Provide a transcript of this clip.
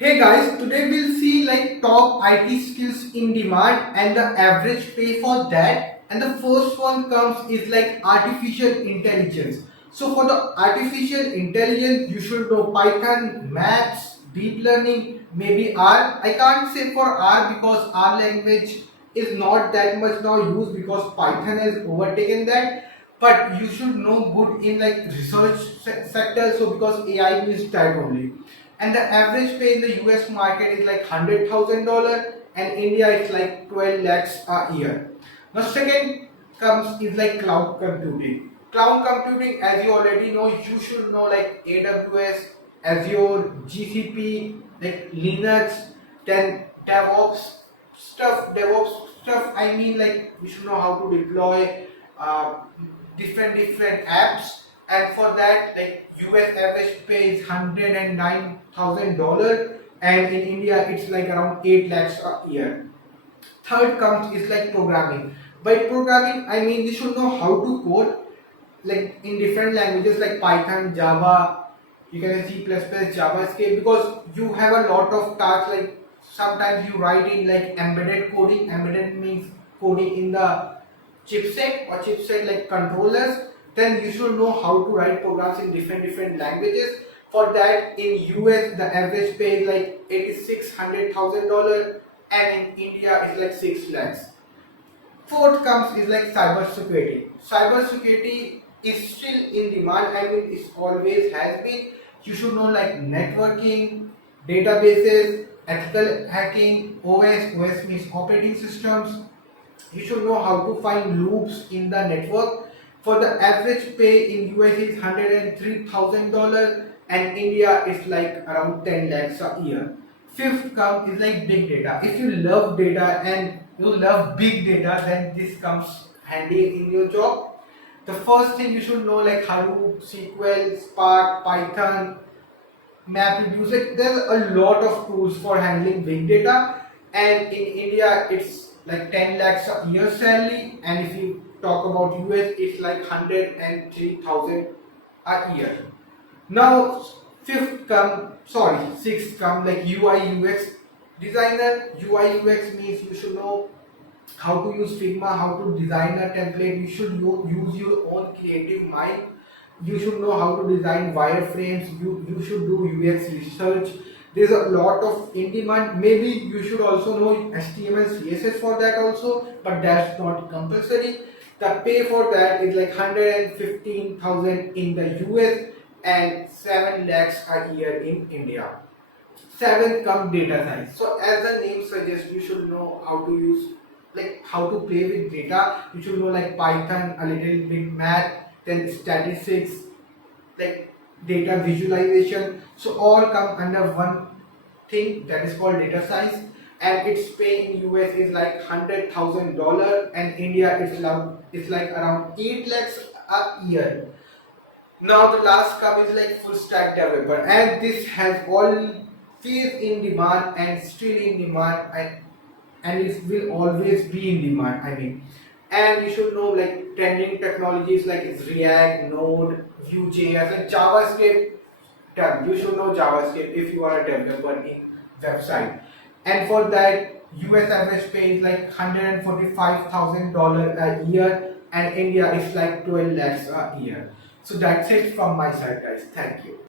Hey guys, today we'll see like top IT skills in demand and the average pay for that. And the first one comes is like artificial intelligence. So for the artificial intelligence, you should know Python, maths, deep learning, maybe R. I can't say for R because R language is not that much now used because Python has overtaken that. But you should know good in like research sector. So because AI is that only, and the average pay in the US market is like $100,000 and India is like 12 lakhs a year. Now second comes is like cloud computing. Cloud computing, as you already know, you should know like AWS, Azure, GCP, like Linux, then DevOps stuff. I mean like we should know how to deploy uh, different apps, and for that like US average pay is $109,000 and in India it's like around 8 lakhs a year. Third comes is like programming. By programming I mean you should know how to code like in different languages like Python, Java, you can C++, JavaScript, because you have a lot of tasks like sometimes you write in like embedded coding. Embedded means coding in the chipset like controllers. Then you should know how to write programs in different languages. For that in US the average pay is like $86,000 and in India is like 6 lakhs. Fourth comes is like cybersecurity. Cybersecurity is still in demand. I mean, it always has been. You should know like networking, databases, ethical hacking, OS. OS means operating systems. You should know how to find loops in the network. For the average pay in US is $103,000 and India is like around 10 lakhs a year. Fifth come is like big data. If you love data and you love big data, then this comes handy in your job. The first thing you should know like Hadoop, SQL, Spark, Python, MapReduce. Like there's a lot of tools for handling big data, and in India it's like 10 lakhs a year salary, and if you talk about US, it's like 103,000 a year. Now, sixth come like UI UX designer. UI UX means you should know how to use Figma, how to design a template. You should use your own creative mind. You should know how to design wireframes. You should do UX research. There's a lot of in demand. Maybe you should also know HTML, CSS for that also, but that's not compulsory. The pay for that is like 115,000 in the US and 7 lakhs a year in India. Seventh come data science. So as the name suggests, you should know how to use like how to play with data. You should know like Python, a little bit math, then statistics, like data visualization. So all come under one thing that is called data science, and its pay in US is like $100,000 and India is like around 8 lakhs a year. Now the last come is like full stack developer, and this has always in demand and still in demand, and it will always be in demand. I mean, and you should know like trending technologies like it's React, Node, Vue.js, and JavaScript. You should know JavaScript if you are a developer in website. And for that, US average pay is like $145,000 a year, and India is like 12 lakhs a year. So that's it from my side, guys. Thank you.